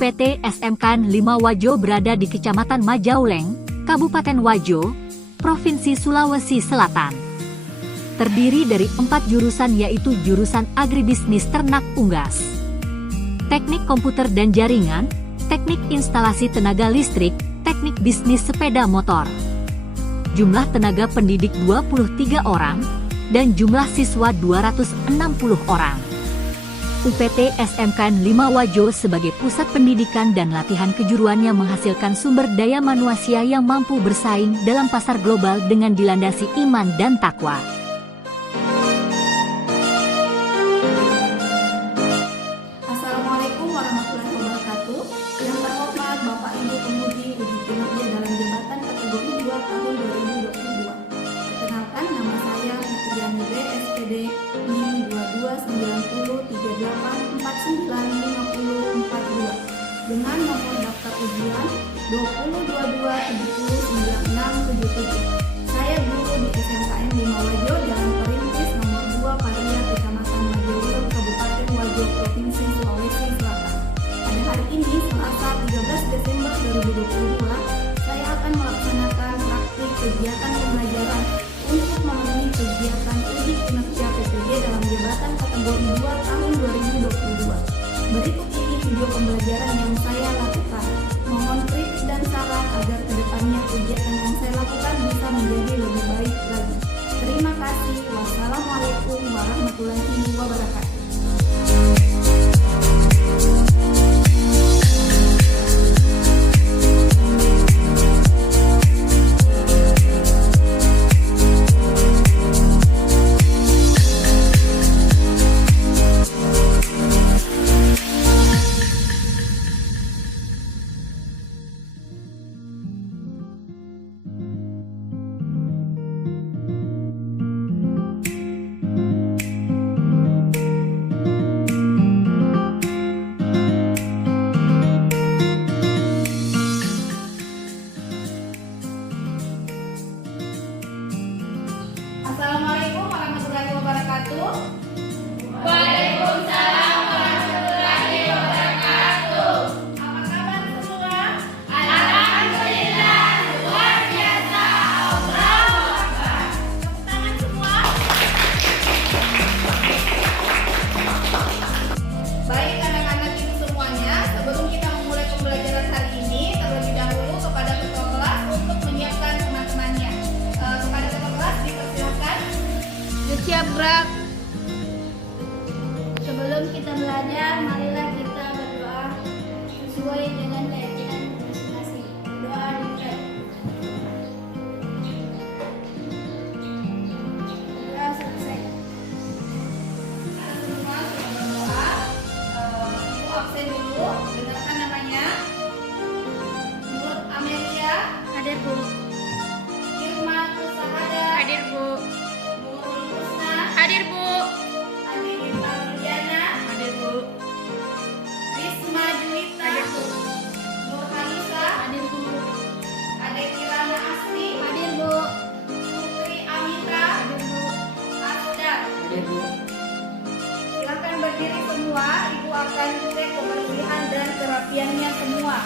UPT SMK 5 Wajo berada di Kecamatan Majauleng, Kabupaten Wajo, Provinsi Sulawesi Selatan. Terdiri dari 4 jurusan yaitu jurusan Agribisnis Ternak Unggas, Teknik Komputer dan Jaringan, Teknik Instalasi Tenaga Listrik, Teknik Bisnis Sepeda Motor. Jumlah tenaga pendidik 23 orang, dan jumlah siswa 260 orang. UPT SMK 5 Wajo sebagai pusat pendidikan dan latihan kejuruannya menghasilkan sumber daya manusia yang mampu bersaing dalam pasar global dengan dilandasi iman dan takwa. Assalamualaikum warahmatullahi wabarakatuh. Yang terhormat Bapak Ibu Pemudi Uji Kinerja dalam Jabatan kategori 2 tahun 2022. Perkenalkan, nama saya Fitriani B, SPD NIM 229038495042 dengan nomor daftar ujian 2022709677. Saya guru di SMKN 5 Wajo, Jalan Perintis nomor 2 Paria, Kecamatan Majauleng, Kabupaten Wajo, Provinsi Sulawesi Selatan. Pada hari ini, Selasa 13 Desember 2022, saya akan melaksanakan praktik kegiatan pembelajaran untuk memenuhi kegiatan uji kinerja PPG dalam jabatan kategori 2 tahun 2022. Berikut ini video pembelajaran yang saya lakukan. Mohon kritik dan saran agar kedepannya kegiatan yang saya lakukan bisa menjadi lebih baik lagi. Terima kasih. Wassalamualaikum warahmatullahi wabarakatuh. Assalamualaikum warahmatullahi wabarakatuh. Waalaikumsalam warahmatullahi wabarakatuh. Apa kabar semua? Alhamdulillah, luar biasa. Allahu Akbar. Tepuk tangan semua. Baik anak-anak ibu semuanya, sebelum kita memulai pembelajaran hari ini, terlebih dahulu kepada ketua kelas untuk menyiapkan teman-temannya. Kepada ketua kelas dipersilakan. Siap gerak. Sebelum kita belajar, marilah kita berdoa sesuai dengan keyakinan masing-masing. Doa dimulai. Doa selesai. Semua sudah berdoa. Ibu absen dulu. Dengarkan namanya. Nur Amelia, Hadir Bu. Irma Kusahada, Hadir Bu. Nurul Husna, Hadir Bu. Adinita Nurdiana, Hadir Bu. Risma Juwita, Hadir Bu. Nur Hanisa, Hadir Bu. Ade Kirana Asri, Hadir Bu. Putri Amita, Hadir Bu. Asdar. Hadir Bu. Silakan berdiri semua. Ibu akan cek kebersihan dan kerapiannya semua.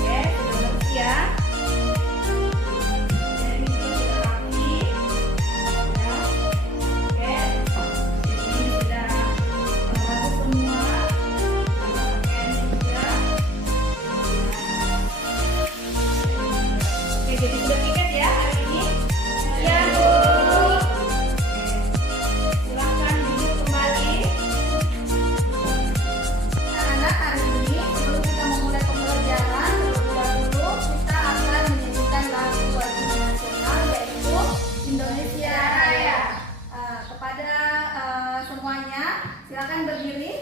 Oke, sudah bersih ya. Jadi sudah rapi. Ya. Oke. Jadi sudah bagus semua. Sama pakaiannya juga. Oke, jadi sudah piket ya hari ini. Ya, Bu. Silakan duduk kembali. Anak-anak, hari ini sebelum kita memulai pembelajaran, terlebih dahulu kita akan menyanyikan lagu wajib nasional yaitu Indonesia Raya. Kepada semuanya, silakan berdiri.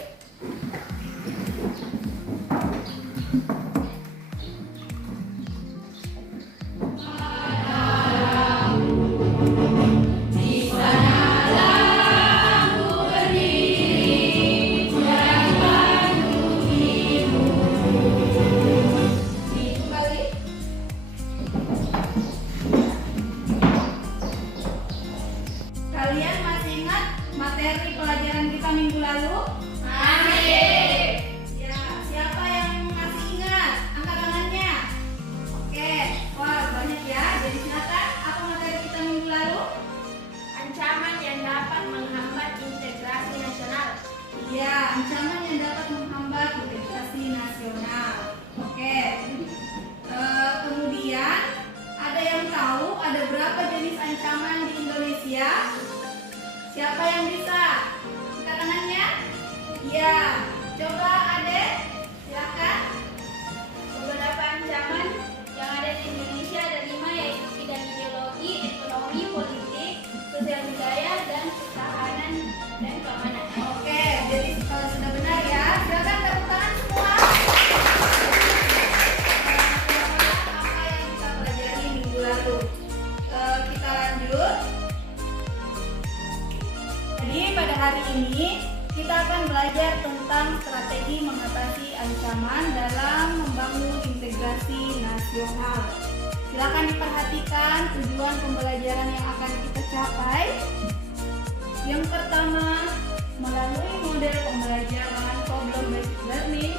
hal. Silakan diperhatikan tujuan pembelajaran yang akan kita capai. Yang pertama, melalui model pembelajaran problem based learning.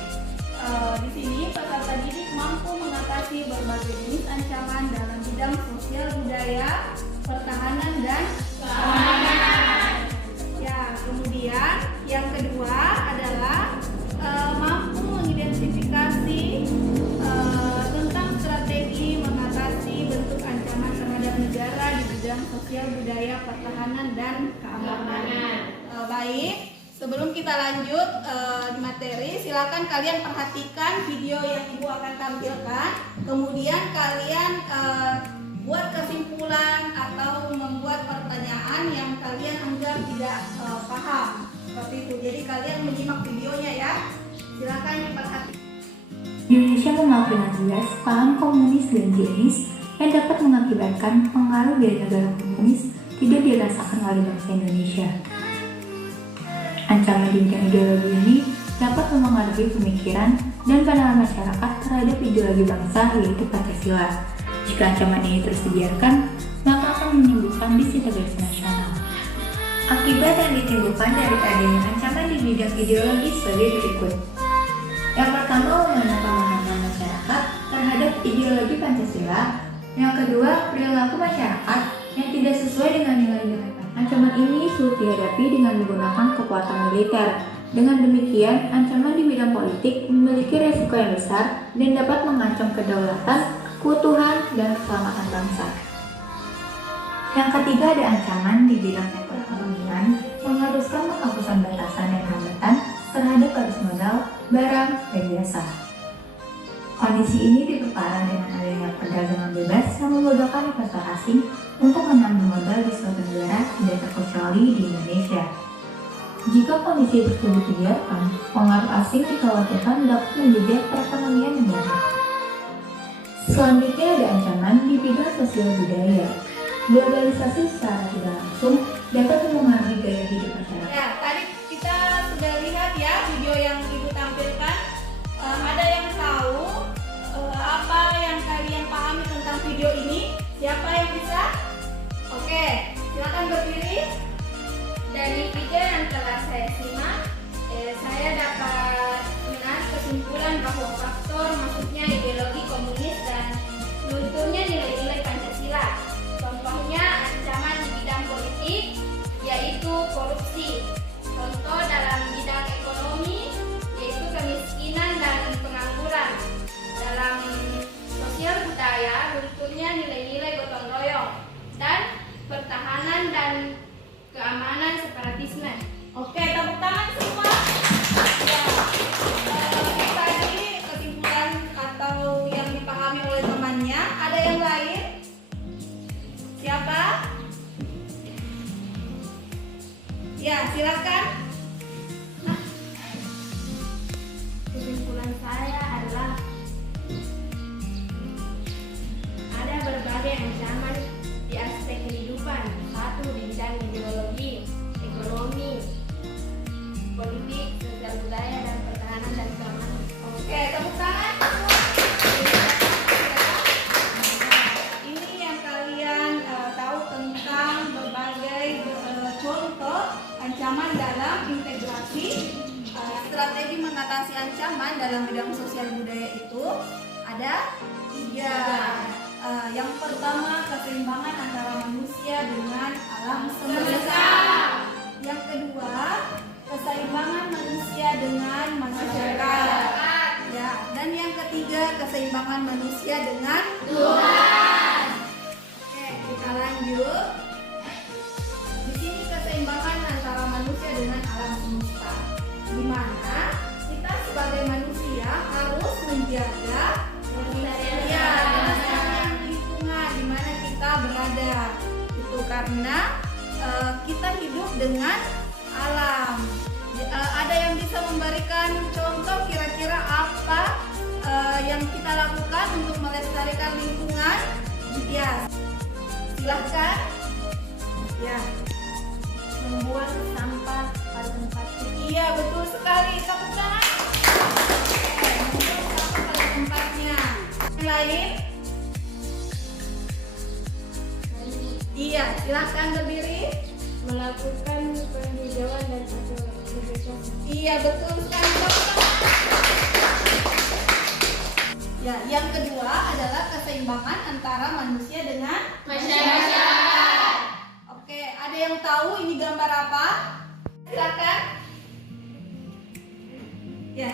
Di sini peserta didik mampu mengatasi berbagai jenis ancaman dalam bidang sosial budaya, pertahanan dan keamanan. Ya, kemudian yang kedua adalah mampu mengidentifikasi tentang strategi mengatasi bentuk ancaman terhadap negara di bidang sosial budaya, pertahanan dan keamanan. Baik. Sebelum kita lanjut di materi, silakan kalian perhatikan video yang Ibu akan tampilkan. Kemudian kalian buat kesimpulan atau membuat pertanyaan yang kalian anggap tidak paham. Seperti itu. Jadi kalian menyimak videonya ya. Silakan diperhatikan. Indonesia mengakui dengan jelas paham komunis dan Zionis yang dapat mengakibatkan pengaruh dari negara komunis tidak dirasakan oleh bangsa Indonesia. Ancaman di bidang ideologi ini dapat mempengaruhi pemikiran dan pandangan masyarakat terhadap ideologi bangsa, yaitu Pancasila. Jika ancaman ini terus dibiarkan, maka akan menimbulkan disintegrasi nasional. Akibat yang ditimbulkan dari adanya ancaman di bidang ideologi sebagai berikut. Yang pertama, memenangkan pemahaman masyarakat terhadap ideologi Pancasila. Yang kedua, perilaku masyarakat yang tidak sesuai dengan nilai-nilai. Ancaman ini sulit dihadapi dengan menggunakan kekuatan militer. Dengan demikian, ancaman di bidang politik memiliki resiko yang besar dan dapat mengancam kedaulatan, keutuhan, dan keselamatan bangsa. Yang ketiga, ada ancaman di bidang perekonomian, mengharuskan penghapusan batasan dan hambatan terhadap arus modal, barang, dan jasa. Kondisi ini diperparah dengan adanya perdagangan bebas yang memudahkan investor asing untuk menambah modal di suatu negara tidak terkecuali di Indonesia. Jika kondisi tersebut dibiarkan, pengaruh asing dikhawatirkan dapat menjejar perekonomian negara. Selanjutnya ada ancaman di bidang sosial budaya. Globalisasi secara tidak langsung dapat mempengaruhi gaya hidup masyarakat. Ya, tadi kita sudah lihat ya video yang Ibu tampilkan. Ada yang tahu apa yang kalian pahami tentang video ini? Siapa yang bisa? Oke, silakan berdiri. Dari video yang telah saya simak, saya dapat menarik kesimpulan bahwa faktor masuknya ideologi komunis dan lunturnya nilai-nilai Pancasila. Contohnya ancaman di bidang politik, yaitu korupsi. Contoh dalam bidang ekonomi, yaitu kemiskinan dan pengangguran. Dalam sosial budaya, lunturnya nilai-nilai gotong royong dan pertahanan dan keamanan separatisme. Oke, tepuk tangan semua. Ya, tadi kesimpulan atau yang dipahami oleh temannya. Ada yang lain? Siapa? Ya, silakan. Kesimpulan saya adalah ada berbagai ancaman di aspek kehidupan. Satu, di bidang ideologi, ekonomi, politik, sosial budaya, dan pertahanan dan keamanan. Oke, tepuk tangan. Ini yang kalian tahu tentang berbagai contoh ancaman dalam integrasi. Strategi mengatasi ancaman dalam bidang sosial budaya itu ada 3. Yang pertama, keseimbangan antara manusia dengan alam semesta. Yang kedua, keseimbangan manusia dengan masyarakat. Ya, dan yang ketiga, keseimbangan manusia dengan Tuhan. Oke, kita lanjut. Di sini keseimbangan antara manusia dengan alam semesta, di mana kita sebagai manusia harus menjaga lingkungan di mana kita berada. Itu karena kita hidup dengan alam. Ada yang bisa memberikan contoh kira-kira apa yang kita lakukan untuk melestarikan lingkungan? Ya, silahkan. Ya, Membuang sampah pada tempatnya. iya betul sekali. Tepuk tangan. Oke, membuang sampah pada tempatnya. Yang lain, Ya, silahkan berdiri. Melakukan penghijauan dan vegetasi. Iya, betul sekali. Ya, yang kedua adalah keseimbangan antara manusia dengan Masyarakat. Oke, ada yang tahu ini gambar apa? Silakan. Ya.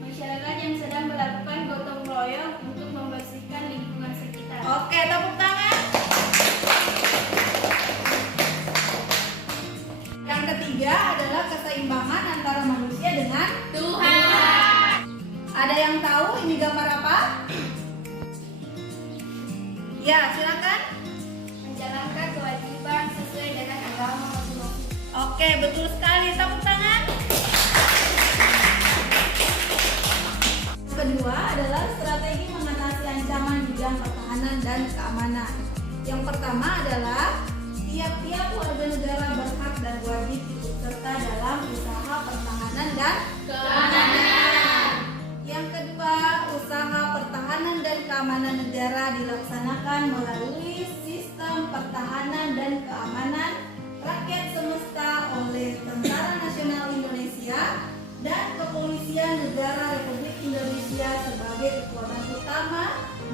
Masyarakat yang sedang melakukan gotong royong untuk membersihkan lingkungan sekitar. Oke, tepuk tangan. Yang ketiga adalah keseimbangan antara manusia dengan Tuhan. Ada yang tahu ini gambar apa? Ya, silakan. Menjalankan kewajiban sesuai dengan agama masing-masing. Oke, betul sekali. Tepuk tangan. Kedua adalah strategi mengatasi ancaman bidang pertahanan dan keamanan. Yang pertama adalah tiap-tiap warga negara berhak dan wajib ikut serta dalam usaha pertahanan dan Keamanan. Yang kedua, usaha pertahanan dan keamanan negara dilaksanakan melalui sistem pertahanan dan keamanan rakyat semesta oleh Tentara Nasional Indonesia dan Kepolisian Negara Republik Indonesia sebagai kekuatan utama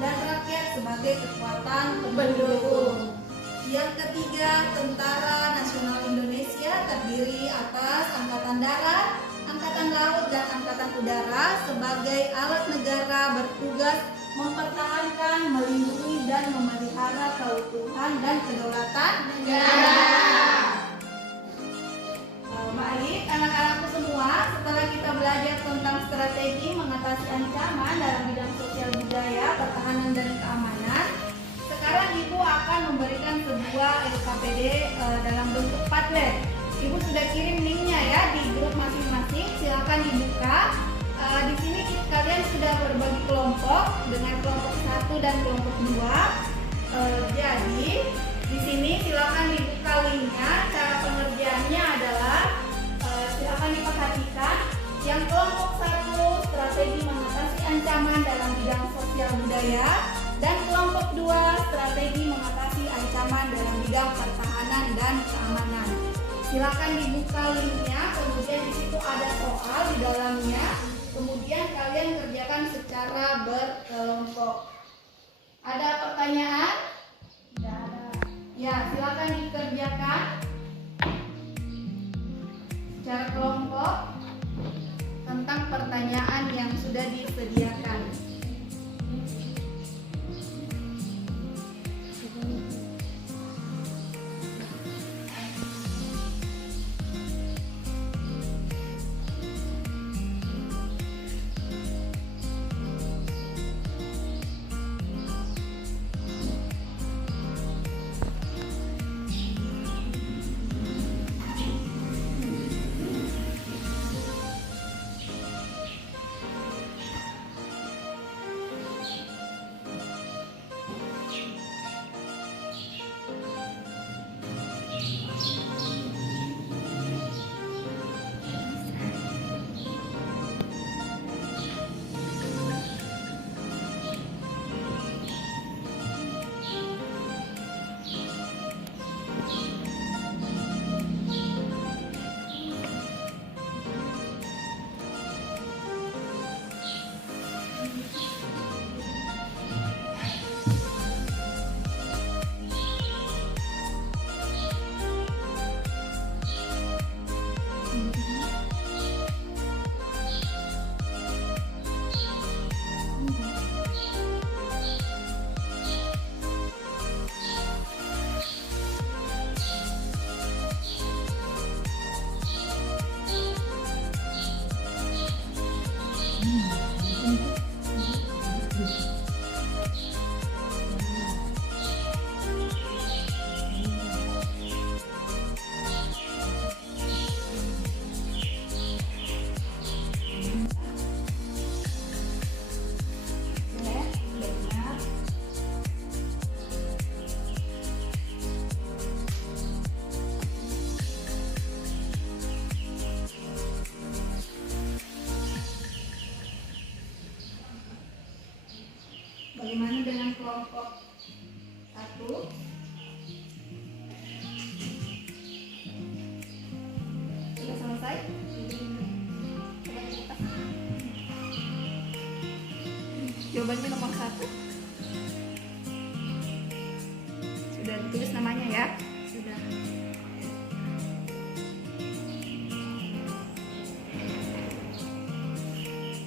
dan rakyat sebagai kekuatan pendukung. Yang ketiga, Tentara Nasional Indonesia terdiri atas Angkatan Darat, Angkatan Laut, dan Angkatan Udara sebagai alat negara bertugas mempertahankan, melindungi, dan memelihara keutuhan dan kedaulatan negara. Baik, anak-anakku semua, setelah kita belajar tentang strategi mengatasi ancaman dalam bidang sosial budaya, pertahanan, dan keamanan, sekarang Ibu akan memberikan sebuah LKPD dalam bentuk Padlet. Ibu sudah kirim linknya ya di grup masing-masing, silakan dibuka. Di sini kalian sudah berbagi kelompok dengan kelompok 1 dan kelompok 2. Jadi di sini silakan dibuka linknya. Cara pengerjaannya adalah silakan diperhatikan. Yang kelompok 1 strategi mengatasi ancaman dalam bidang sosial budaya, dan kelompok 2 strategi mengatasi ancaman dalam bidang pertahanan dan keamanan. Silakan dibuka linknya, kemudian di situ ada soal di dalamnya. Kemudian kalian kerjakan secara berkelompok. Ada pertanyaan? Tidak ada. Ya, silakan dikerjakan secara kelompok tentang pertanyaan yang sudah disediakan. Bagaimana dengan kelompok 1? Jawabannya nomor 1. Sudah ditulis namanya ya? Sudah.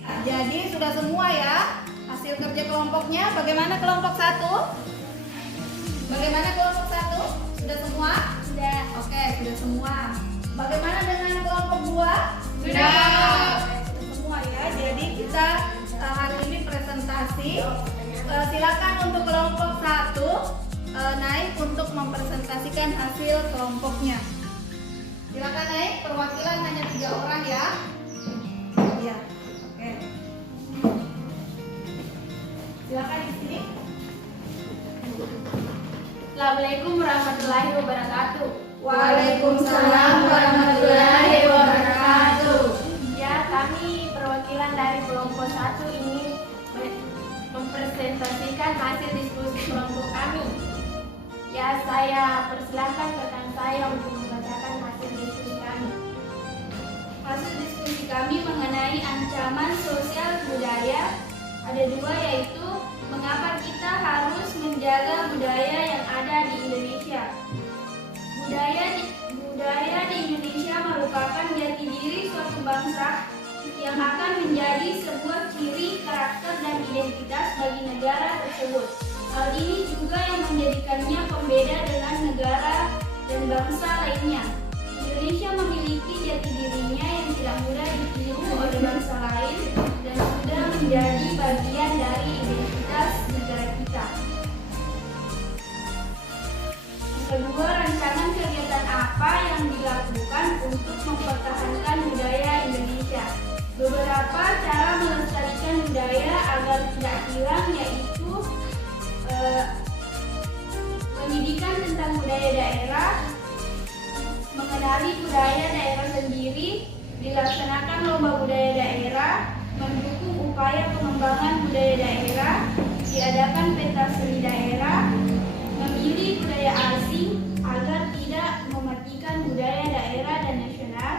Nah, jadi sudah semua ya hasil kerja kelompoknya. Bagaimana kelompok 1? Bagaimana kelompok 1? Sudah semua? Sudah. Oke, sudah semua. Bagaimana dengan kelompok 2? Sudah. Sudah semua ya. Jadi kita hari ini presentasi. Silakan untuk kelompok 1 naik untuk mempresentasikan hasil kelompoknya. Silakan naik. Perwakilan hanya 3 orang ya. Iya. Oke. Silakan di sini. Assalamualaikum warahmatullahi wabarakatuh. Waalaikumsalam warahmatullahi wabarakatuh. Ya, kami perwakilan dari kelompok 1 ini mempresentasikan hasil diskusi kelompok kami. Ya, saya persilahkan rekan saya untuk membacakan hasil diskusi kami. Hasil diskusi kami mengenai ancaman sosial budaya ada 2, yaitu mengapa kita harus menjaga budaya yang ada di Indonesia. Budaya di Indonesia merupakan jati diri suatu bangsa yang akan menjadi sebuah ciri karakter dan identitas bagi negara tersebut. Hal ini juga yang menjadikannya pembeda dengan negara dan bangsa lainnya. Indonesia memiliki jati dirinya yang tidak mudah ditiru oleh bangsa lain dan sudah menjadi bagian dari identitas negara kita. Yang kedua, rancangan kegiatan apa yang dilakukan untuk mempertahankan budaya Indonesia? Beberapa cara melestarikan budaya agar tidak hilang yaitu pendidikan tentang budaya daerah, mengenali budaya daerah sendiri, dilaksanakan lomba budaya daerah, mendukung upaya pengembangan budaya daerah, diadakan pentas seni daerah, memilih budaya asing agar tidak mematikan budaya daerah dan nasional,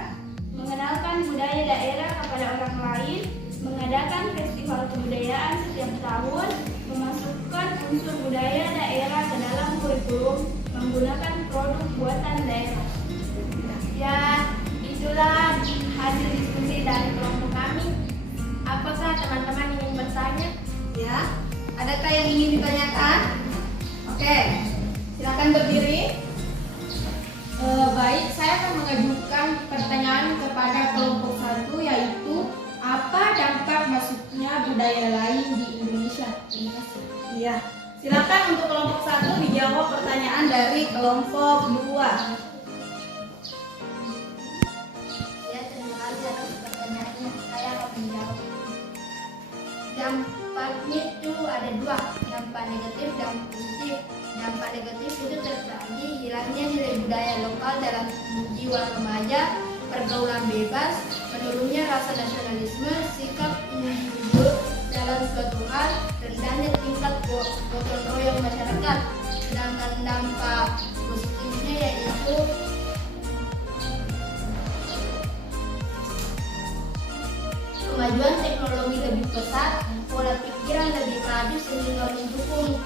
mengenalkan budaya daerah kepada orang lain, mengadakan festival kebudayaan setiap tahun, memasukkan unsur budaya daerah ke dalam kurikulum, menggunakan produk buatan daerah. Ya, itulah hasil diskusi dari kelompok kami. Apakah teman-teman ingin bertanya? Ya. Adakah yang ingin ditanyakan? Oke. Silakan berdiri. Baik, saya akan mengajukan pertanyaan kepada kelompok 1, yaitu apa dampak masuknya budaya lain di Indonesia? Terima kasih. Iya. Silakan untuk kelompok 1 dijawab pertanyaan dari kelompok 2. Ya, terima kasih atas pertanyaannya. Saya akan menjawab. Dampaknya itu ada 2, dampak negatif dan positif. Dampak negatif itu terjadi hilangnya nilai budaya lokal dalam jiwa remaja, pergaulan bebas, menurunnya rasa nasionalisme, sikap individu dalam suatu hal, rendahnya tingkat gotong royong masyarakat. Sedangkan dampak positifnya yaitu kemajuan teknologi lebih pesat, pola pikiran lebih maju sehingga mendukung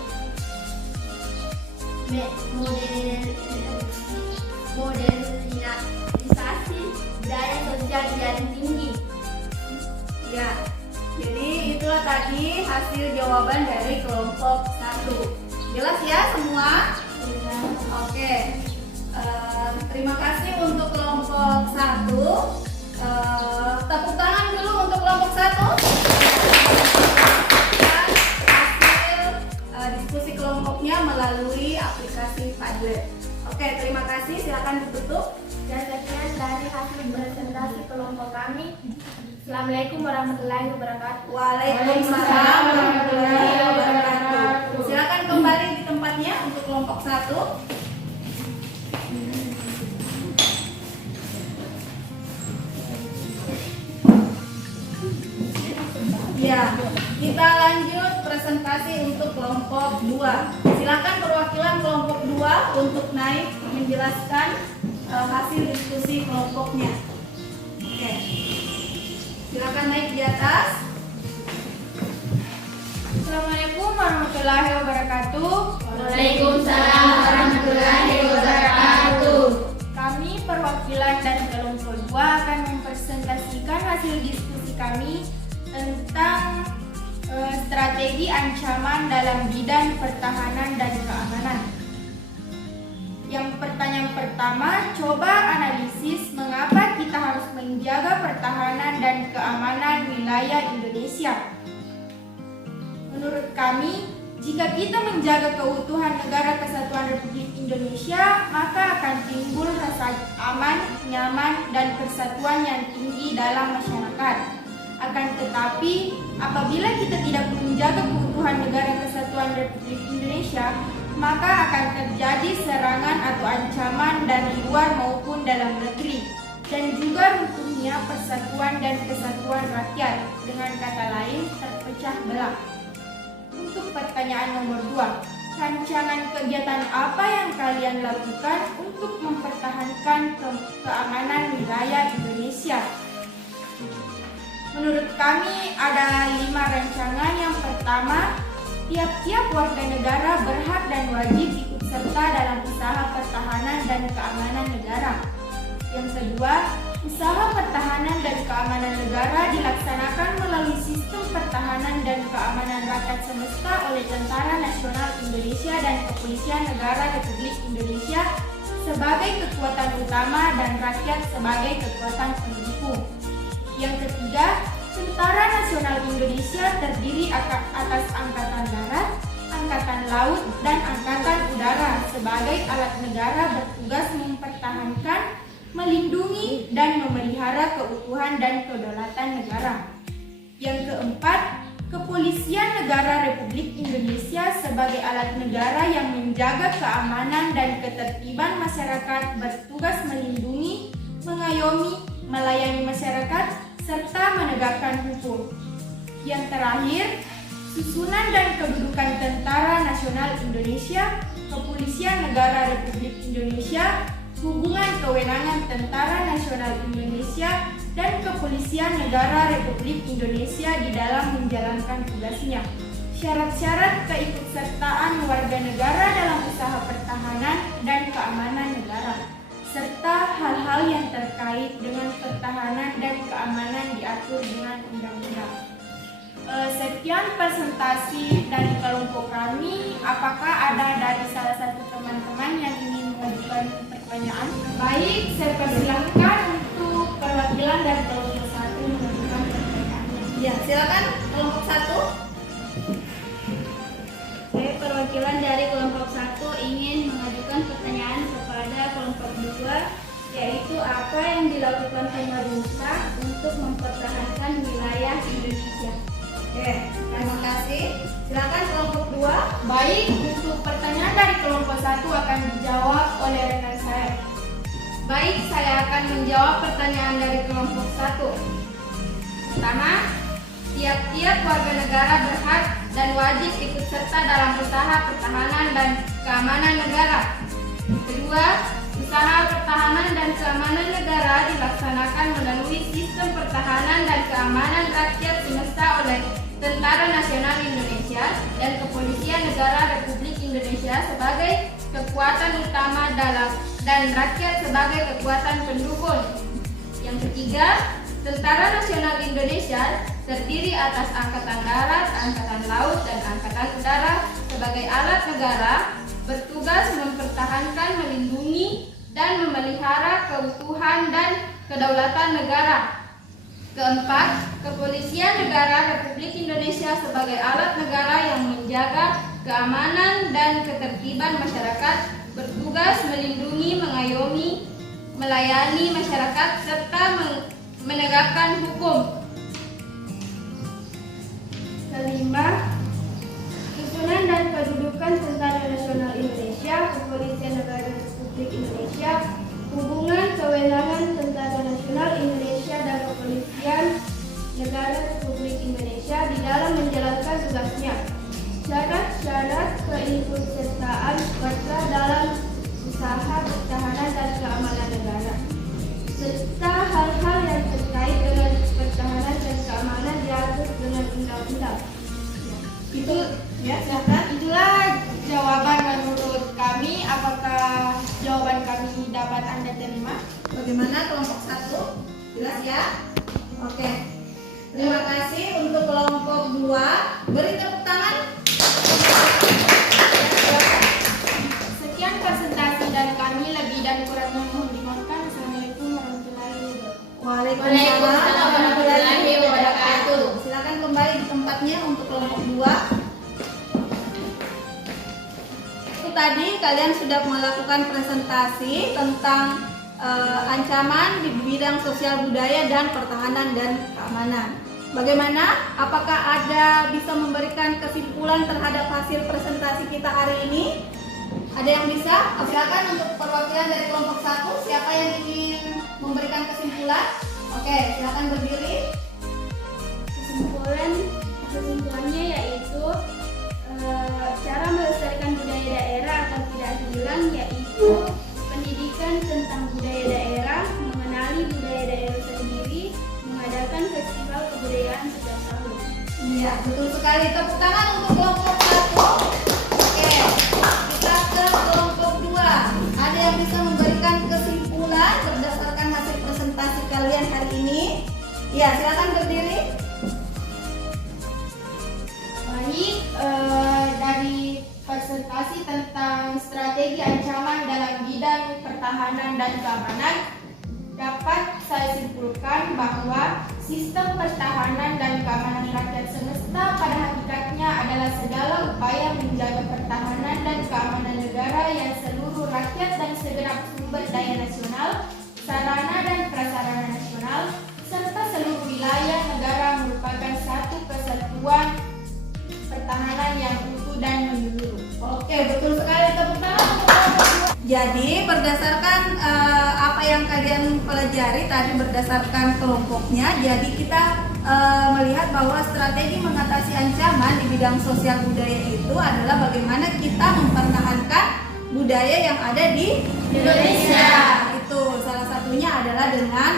modernisasi budaya sosial yang tinggi. Ya. Jadi itulah tadi hasil jawaban dari kelompok 1. Jelas ya semua? Oke. Terima kasih untuk kelompok 1. Tepuk tangan dulu untuk kelompok 1. Dan hasil diskusi kelompoknya melalui aplikasi Padlet. Oke, terima kasih. Silakan ditutup. Dan sekian dari hasil presentasi kelompok kami. Assalamualaikum warahmatullahi wabarakatuh. Waalaikumsalam warahmatullahi wabarakatuh. Silakan kembali di tempatnya untuk kelompok 1. Ya, kita lanjut presentasi untuk kelompok 2. Silakan perwakilan kelompok 2 untuk naik menjelaskan hasil diskusi kelompoknya. Oke. Silakan naik di atas. Assalamualaikum warahmatullahi wabarakatuh. Waalaikumsalam warahmatullahi wabarakatuh. Kami perwakilan dari kelompok 2 akan mempresentasikan hasil diskusi kami tentang strategi ancaman dalam bidang pertahanan dan keamanan. Yang pertanyaan pertama, coba analisis mengapa kita harus menjaga pertahanan dan keamanan wilayah Indonesia. Menurut kami, jika kita menjaga keutuhan Negara Kesatuan Republik Indonesia, maka akan timbul rasa aman, nyaman, dan persatuan yang tinggi dalam masyarakat. Akan tetapi, apabila kita tidak menjaga keutuhan Negara Kesatuan Republik Indonesia, maka akan terjadi serangan atau ancaman dari luar maupun dalam negeri, dan juga runtuhnya persatuan dan kesatuan rakyat, dengan kata lain terpecah belah. Untuk pertanyaan nomor 2, rancangan kegiatan apa yang kalian lakukan untuk mempertahankan keamanan wilayah Indonesia? Menurut kami ada 5 rancangan. Yang pertama, tiap-tiap warga negara berhak dan wajib ikut serta dalam usaha pertahanan dan keamanan negara. Yang kedua, usaha pertahanan dan keamanan negara dilaksanakan melalui sistem pertahanan dan keamanan rakyat semesta oleh Tentara Nasional Indonesia dan Kepolisian Negara Republik Indonesia sebagai kekuatan utama dan rakyat sebagai kekuatan pendukung. Yang ketiga, Tentara Nasional Indonesia terdiri atas Angkatan Darat, Angkatan Laut, dan Angkatan Udara sebagai alat negara bertugas mempertahankan, melindungi, dan memelihara keutuhan dan kedaulatan negara. Yang keempat, Kepolisian Negara Republik Indonesia sebagai alat negara yang menjaga keamanan dan ketertiban masyarakat bertugas melindungi, mengayomi, melayani masyarakat, serta menegakkan hukum. Yang terakhir, susunan dan kedudukan Tentara Nasional Indonesia, Kepolisian Negara Republik Indonesia, hubungan kewenangan Tentara Nasional Indonesia dan Kepolisian Negara Republik Indonesia di dalam menjalankan tugasnya. Syarat-syarat keikutsertaan warga negara dalam usaha pertahanan dan keamanan negara, serta hal-hal yang terkait dengan pertahanan dan keamanan diatur dengan undang-undang. Sekian presentasi dari kelompok kami. Apakah ada dari salah satu teman-teman yang ingin mengajukan pertanyaan? Baik, saya persilahkan untuk perwakilan dari kelompok 1 mengajukan pertanyaannya. Ya, silakan kelompok 1. Saya perwakilan dari kelompok 1 ingin mengajukan pertanyaan kepada kelompok 2, yaitu apa yang dilakukan pemerintah untuk mempertahankan wilayah Indonesia. Oke, terima kasih. Silakan kelompok 2. Baik, untuk pertanyaan dari kelompok 1 akan dijawab oleh rekan saya. Baik, saya akan menjawab pertanyaan dari kelompok 1. Pertama, tiap-tiap warga negara berhak dan wajib ikut serta dalam usaha pertahanan dan keamanan negara. Kedua, usaha pertahanan dan keamanan negara dilaksanakan melalui sistem pertahanan dan keamanan rakyat semesta oleh Tentara Nasional Indonesia dan Kepolisian Negara Republik Indonesia sebagai kekuatan utama dan rakyat sebagai kekuatan pendukung. Yang ketiga, Tentara Nasional Indonesia terdiri atas Angkatan Darat, Angkatan Laut, dan Angkatan Udara sebagai alat negara bertugas mempertahankan, melindungi, dan memelihara keutuhan dan kedaulatan negara. Keempat, Kepolisian Negara Republik Indonesia sebagai alat negara yang menjaga keamanan dan ketertiban masyarakat, bertugas melindungi, mengayomi, melayani masyarakat, serta menegakkan hukum. Kelima, susunan dan kedudukan Tentara Nasional Indonesia, Kepolisian Negara Republik Indonesia, hubungan kewenangan Tentara Nasional Indonesia dan Kepolisian Negara Republik Indonesia di dalam menjalankan tugasnya. Syarat-syarat keikutsertaan serta dalam usaha pertahanan dan keamanan negara, serta hal-hal yang terkait dengan pertahanan dan keamanan diatur dengan undang-undang. Itu ya, silakan. Itulah jawaban menurut kami. Apakah jawaban kami dapat Anda terima? Bagaimana kelompok 1? Jelas ya? Oke. Terima kasih untuk kelompok 2. Beri tepuk tangan. Sekian presentasi dari kami. Lebih dan kurangnya mohon dimaafkan. Assalamualaikum warahmatullahi wabarakatuh. Waalaikumsalam warahmatullahi wabarakatuh. Silakan kembali di tempatnya untuk kelompok 2. Itu tadi kalian sudah melakukan presentasi tentang ancaman di bidang sosial budaya dan pertahanan dan keamanan. Bagaimana? Apakah ada bisa memberikan kesimpulan terhadap hasil presentasi kita hari ini? Ada yang bisa? Silakan untuk perwakilan dari kelompok 1. Siapa yang ingin memberikan kesimpulan? Oke, silakan berdiri. Kesimpulannya yaitu cara melestarikan budaya daerah agar tidak hilang, yaitu pendidikan tentang budaya daerah, mengenali budaya daerah sendiri, mengadakan festival kebudayaan setiap tahun. Iya, betul sekali. Tepuk tangan untuk kelompok 1. Oke, kita ke kelompok 2. Ada yang bisa memberikan kesimpulan berdasarkan hasil presentasi kalian hari ini? Ya, silakan berdiri. Baik, dari presentasi tentang strategi ancaman dalam bidang pertahanan dan keamanan, dapat saya simpulkan bahwa sistem pertahanan dan keamanan rakyat semesta pada hakikatnya adalah segala upaya menjaga pertahanan dan keamanan negara yang seluruh rakyat dan segenap sumber daya nasional, sarana dan prasarana nasional, serta seluruh wilayah negara merupakan satu kesatuan pertahanan yang utuh dan menyeluruh. Oke, betul sekali. Tepuk tangan untuk kelompok 2. Jadi, berdasarkan apa yang kalian pelajari tadi berdasarkan kelompoknya, jadi kita melihat bahwa strategi mengatasi ancaman di bidang sosial budaya itu adalah bagaimana kita mempertahankan budaya yang ada di Indonesia. Itu salah satunya adalah dengan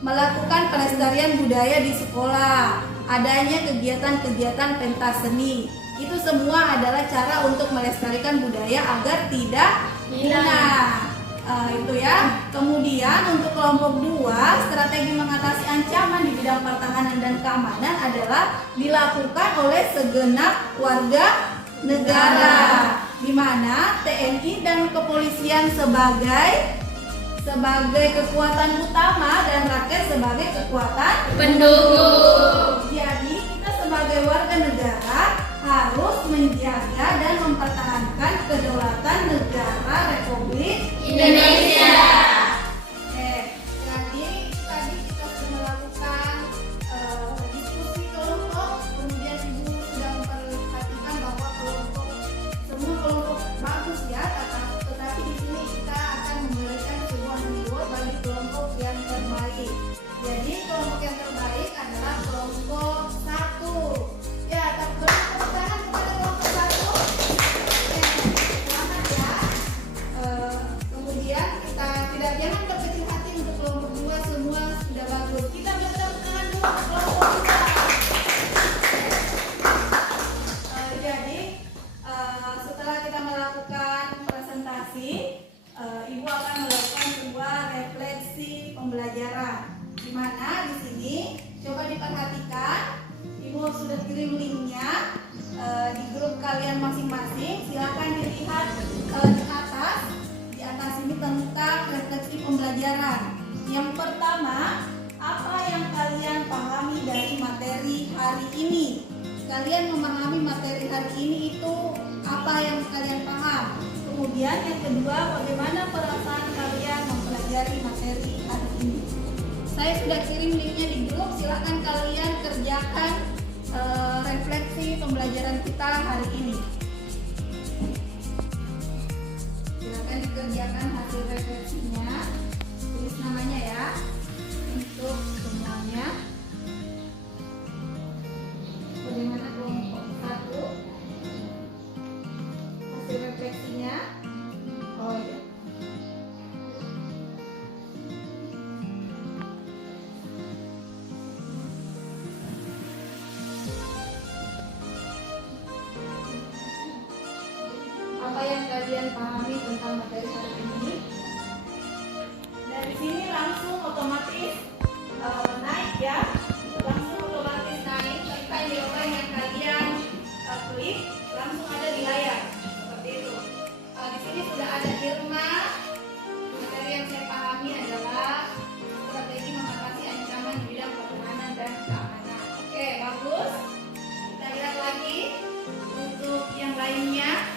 melakukan pelestarian budaya di sekolah, adanya kegiatan-kegiatan pentas seni. Itu semua adalah cara untuk melestarikan budaya agar tidak hilang. Itu ya. Kemudian untuk kelompok 2, strategi mengatasi ancaman di bidang pertahanan dan keamanan adalah dilakukan oleh segenap warga negara, di mana TNI dan kepolisian sebagai kekuatan utama dan rakyat sebagai kekuatan pendukung. Jadi kita sebagai warga negara harus menjaga dan mempertahankan kedaulatan negara Republik Indonesia. Jadi tadi kita sudah melakukan diskusi kelompok, kemudian Ibu sudah memperhatikan bahwa semua kelompok bagus ya, tetapi di sini kita akan memberikan sebuah reward bagi kelompok yang terbaik. Jadi kelompok yang terbaik adalah kelompok 1. Ya, tepuk tangan kepada kelompok 1. Oke, selamat ya. Kemudian kita jangan berkecil hati untuk kelompok 2, semua sudah bagus. Kita bertepuk tangan dulu untuk kelompok 2. Jadi setelah kita melakukan presentasi, Ibu akan melakukan sebuah refleksi pembelajaran. Di mana di sini coba diperhatikan, Ibu sudah kirim linknya di grup kalian masing-masing. Silakan dilihat di atas ini tentang refleksi pembelajaran. Yang pertama, apa yang kalian pahami dari materi hari ini? Kalian memahami materi hari ini itu apa yang kalian paham? Kemudian yang kedua, bagaimana perasaan kalian mempelajari materi hari ini? Saya sudah kirim linknya di grup, silakan kalian kerjakan refleksi pembelajaran kita hari ini. Silakan dikerjakan hasil refleksinya, tulis namanya ya untuk semuanya. Bagaimana kelompok 1 hasil refleksinya? Oh ya. apa yang kalian pahami tentang materi hari ini? Dari sini langsung otomatis naik ya, langsung otomatis naik ketika jawaban yang kalian klik langsung ada di layar seperti itu. Di sini sudah ada Irma. Materi yang saya pahami adalah strategi mengatasi ancaman di bidang pertahanan dan keamanan. Oke, bagus. Kita lihat lagi untuk yang lainnya.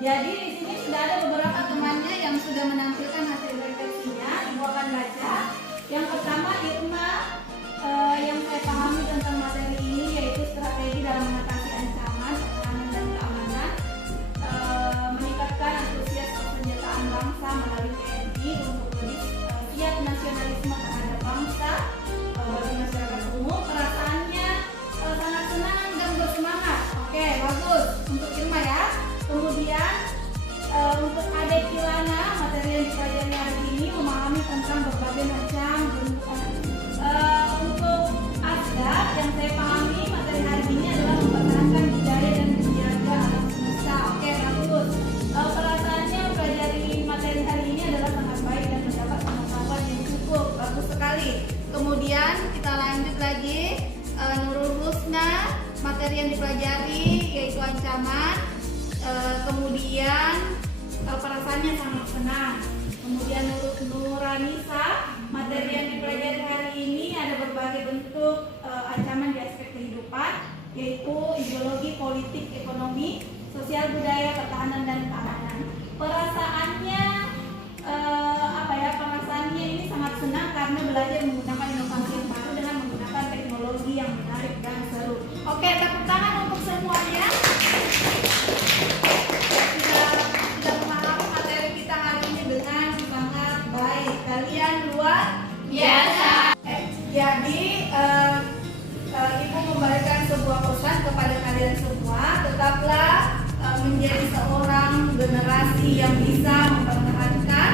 Jadi di sini sudah ada beberapa temannya yang sudah menampilkan hasil refleksinya. Ibu akan baca. Yang pertama Irma, yang saya pahami tentang materi ini yaitu strategi dalam mengatasi ancaman, pertahanan dan keamanan, meningkatkan antusias persenjataan bangsa melalui TNI untuk lebih siap nasionalisme terhadap bangsa bagi masyarakat umum. Perasaannya sangat senang dan bersemangat. Oke, bagus untuk Irma ya. Kemudian untuk Ade Kilana, materi yang dipelajari hari ini memahami tentang berbagai macam bentuk. Untuk Asda, yang saya pahami materi hari ini adalah mempertahankan budaya dan menjaga alam semesta. Oke, bagus. Perasaannya pelajari materi hari ini adalah sangat baik dan mendapat pengetahuan yang cukup. Bagus sekali. Kemudian kita lanjut lagi. Nurul Husna, materi yang dipelajari yaitu ancaman. Kemudian perasaannya sangat senang. Kemudian Nuranisa, materi yang dipelajari hari ini ada berbagai bentuk ancaman di aspek kehidupan, yaitu ideologi, politik, ekonomi, sosial, budaya, pertahanan dan keamanan. Perasaannya perasaannya ini sangat senang karena belajar menggunakan inovasi yang baru dengan menggunakan teknologi yang menarik dan seru. Oke, tepuk tangan untuk semuanya. Sudah memahami materi kita hari ini dengan sangat baik. Kalian luar biasa. Jadi Ibu memberikan sebuah pesan kepada kalian semua, tetaplah menjadi seorang generasi yang bisa mempertahankan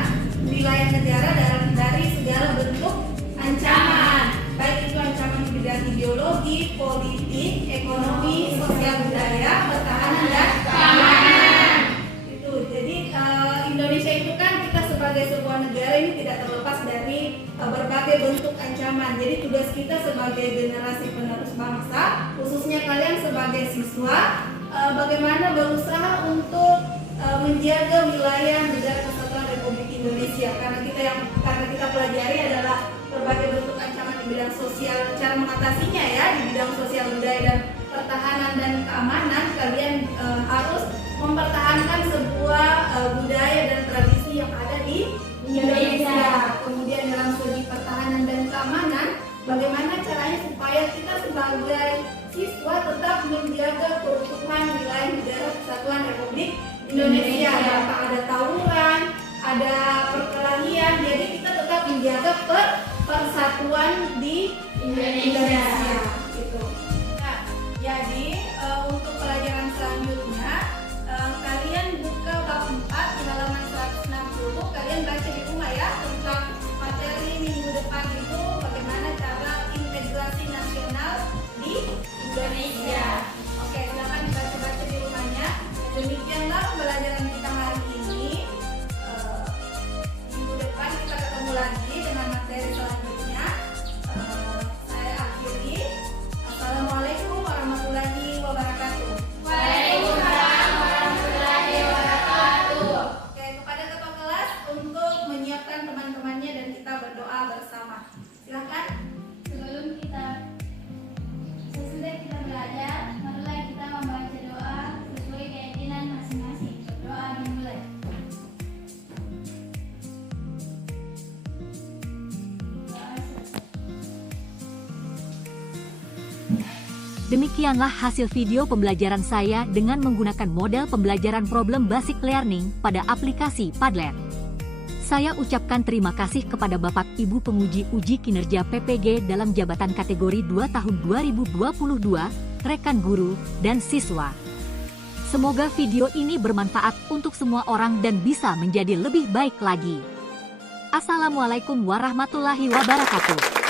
wilayah negara dari segala bentuk ancaman, baik itu ancaman di bidang ideologi, politik, ekonomi, sosial, budaya, pertahanan dan keamanan. Itu jadi Indonesia itu kan kita sebagai sebuah negara ini tidak terlepas dari berbagai bentuk ancaman. Jadi tugas kita sebagai generasi penerus bangsa, khususnya kalian sebagai siswa, bagaimana berusaha untuk menjaga wilayah negara kesatuan Republik Indonesia, karena kita pelajari adalah berbagai bentuk ancaman di bidang sosial, cara mengatasinya ya di bidang sosial, budaya dan pertahanan dan keamanan. Kalian harus mempertahankan sebuah budaya dan tradisi yang ada di Indonesia. Kemudian dalam segi pertahanan dan keamanan, bagaimana caranya supaya kita sebagai siswa tetap menjaga keutuhan wilayah negara Kesatuan Republik Indonesia. Tanpa ada tawuran, ada perkelahian, jadi kita tetap menjaga persatuan di Indonesia. Gitu. Nah, jadi untuk pelajaran selanjutnya kalian buka bab 4 di halaman 160. Kalian baca di rumah ya tentang materi minggu depan itu bagaimana cara integrasi nasional di Indonesia. Oke, silakan dibaca-baca di rumahnya. Demikianlah pembelajaran kita hari ini. Minggu depan kita ketemu lagi dengan materi selanjutnya. Saya akhiri. Assalamualaikum warahmatullahi wabarakatuh. Waalaikumsalam warahmatullahi wabarakatuh. Oke, kepada ketua kelas untuk menyiapkan teman-temannya dan kita berdoa bersama. Silakan. Sesudah kita belajar, marilah kita membaca doa sesuai keyakinan masing-masing. Doa dimulai. Demikianlah hasil video pembelajaran saya dengan menggunakan model pembelajaran problem basic learning pada aplikasi Padlet. Saya ucapkan terima kasih kepada Bapak Ibu penguji uji kinerja PPG dalam jabatan kategori 2 tahun 2022, rekan guru, dan siswa. Semoga video ini bermanfaat untuk semua orang dan bisa menjadi lebih baik lagi. Assalamualaikum warahmatullahi wabarakatuh.